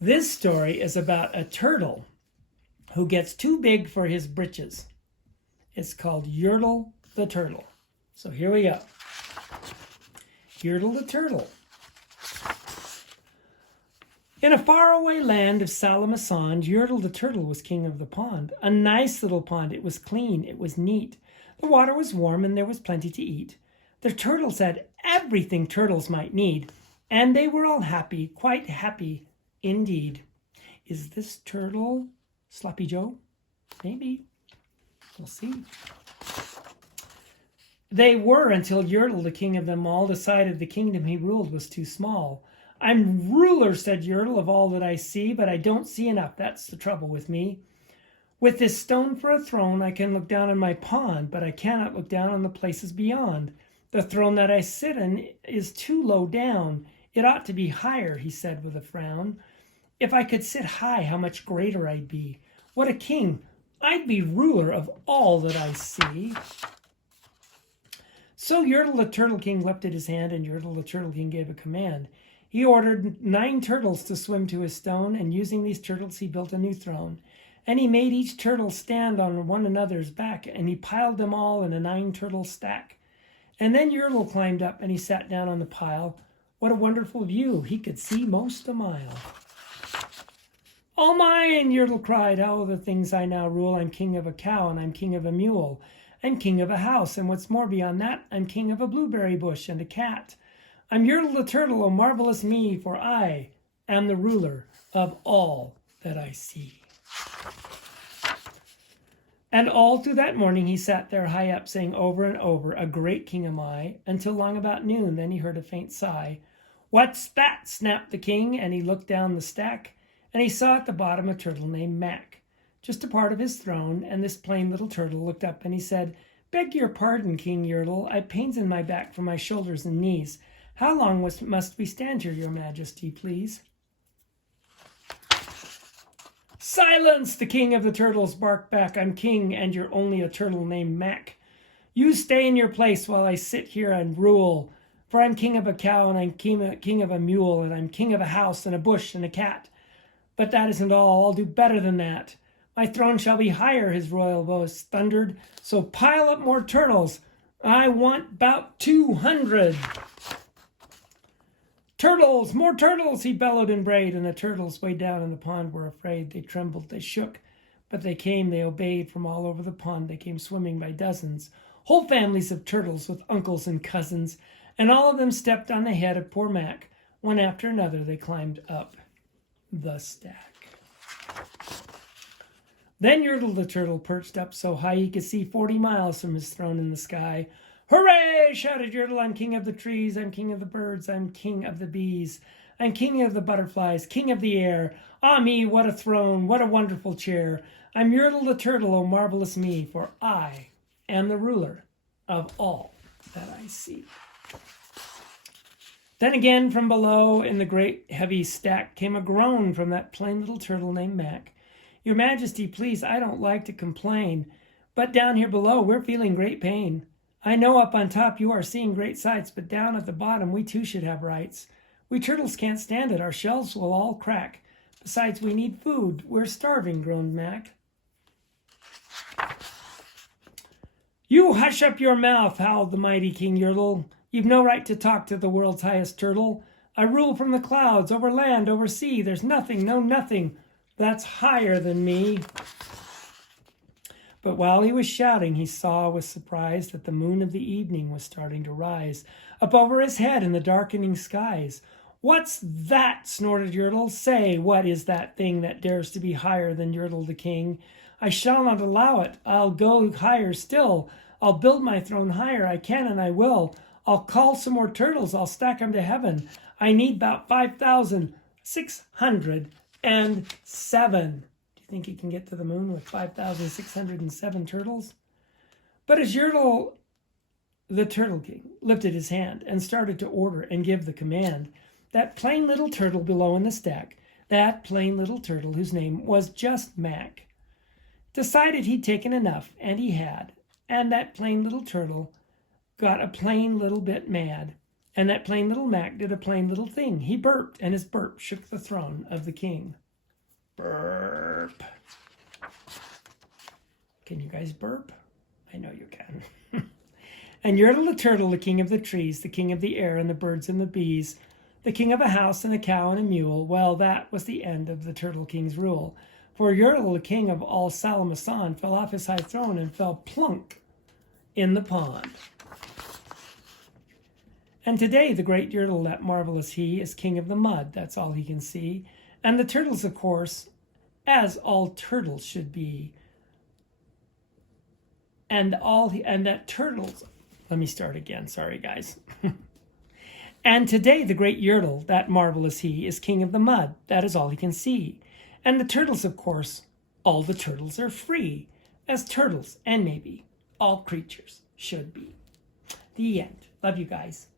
This story is about a turtle who gets too big for his britches. It's called Yertle the Turtle. So here we go. Yertle the Turtle. In a faraway land of Salamasond, Yertle the Turtle was king of the pond. A nice little pond. It was clean. It was neat. The water was warm and there was plenty to eat. The turtles had everything turtles might need, and they were all happy, quite happy indeed. Is this turtle Sloppy Joe? Maybe. We'll see. They were until Yertle, the king of them all, decided the kingdom he ruled was too small. I'm ruler, said Yertle, of all that I see, but I don't see enough. That's the trouble with me. With this stone for a throne, I can look down on my pond, but I cannot look down on the places beyond. The throne that I sit in is too low down. It ought to be higher, he said with a frown. If I could sit high, how much greater I'd be. What a king! I'd be ruler of all that I see. So Yertle the Turtle King lifted his hand, and Yertle the Turtle King gave a command. He ordered 9 turtles to swim to his stone, and using these turtles he built a new throne. And he made each turtle stand on one another's back, and he piled them all in a 9-turtle stack. And then Yertle climbed up, and he sat down on the pile. What a wonderful view! He could see most a mile. All mine, Yertle cried. Oh, the things I now rule. I'm king of a cow, and I'm king of a mule. I'm king of a house, and what's more beyond that, I'm king of a blueberry bush and a cat. I'm Yertle the Turtle, oh marvelous me, for I am the ruler of all that I see. And all through that morning he sat there high up, saying over and over, a great king am I, until long about noon. Then he heard a faint sigh. What's that? Snapped the king, and he looked down the stack, and he saw at the bottom a turtle named Mac, just a part of his throne. And this plain little turtle looked up, and he said, Beg your pardon, King Yertle, I've pains in my back from my shoulders and knees. How long must we stand here, your majesty, please? Silence, the king of the turtles barked back. I'm king, and you're only a turtle named Mac. You stay in your place while I sit here and rule. For I'm king of a cow, and I'm king of a mule, and I'm king of a house and a bush and a cat. But that isn't all. I'll do better than that. My throne shall be higher, his royal voice thundered. So pile up more turtles. I want about 200. Turtles, more turtles, he bellowed and brayed, and the turtles way down in the pond were afraid. They trembled, they shook, but they came, they obeyed. From all over the pond they came swimming by dozens, whole families of turtles with uncles and cousins, and all of them stepped on the head of poor Mac. One after another they climbed up the stack. Then Yertle the Turtle perched up so high he could see 40 miles from his throne in the sky. Hooray! Shouted Yertle. I'm king of the trees, I'm king of the birds, I'm king of the bees, I'm king of the butterflies, king of the air. Ah me, what a throne, what a wonderful chair. I'm Yertle the Turtle, oh marvelous me, for I am the ruler of all that I see. Then again from below in the great heavy stack came a groan from that plain little turtle named Mac. Your majesty, please, I don't like to complain, but down here below we're feeling great pain. I know up on top you are seeing great sights, but down at the bottom we too should have rights. We turtles can't stand it, our shells will all crack. Besides, we need food, we're starving, groaned Mac. You hush up your mouth, howled the mighty King Yertle. You've no right to talk to the world's highest turtle. I rule from the clouds, over land, over sea. There's nothing, no nothing, that's higher than me. But while he was shouting, he saw with surprise that the moon of the evening was starting to rise up over his head in the darkening skies. What's that? Snorted Yertle. Say, what is that thing that dares to be higher than Yertle the king? I shall not allow it. I'll go higher still. I'll build my throne higher. I can and I will. I'll call some more turtles. I'll stack them to heaven. I need about 5,607. Think he can get to the moon with 5,607 turtles? But as Yertle the Turtle King lifted his hand and started to order and give the command, that plain little turtle below in the stack, that plain little turtle whose name was just Mac, decided he'd taken enough, and he had, and that plain little turtle got a plain little bit mad. And that plain little Mac did a plain little thing. He burped, and his burp shook the throne of the king. Burp. Can you guys burp? I know you can. And Yertle the Turtle, the king of the trees, the king of the air and the birds and the bees, the king of a house and a cow and a mule, well, that was the end of the Turtle King's rule. For Yertle, the king of all Salamasan, fell off his high throne and fell plunk in the pond. And today the great Yertle, that marvelous he, is king of the mud, that's all he can see. And the turtles, of course, as all turtles should be. And that turtles, let me start again, sorry guys. And today the great Yertle, that marvelous he, is king of the mud, that is all he can see. And the turtles, of course, all the turtles are free, as turtles and maybe all creatures should be. The end. Love you guys.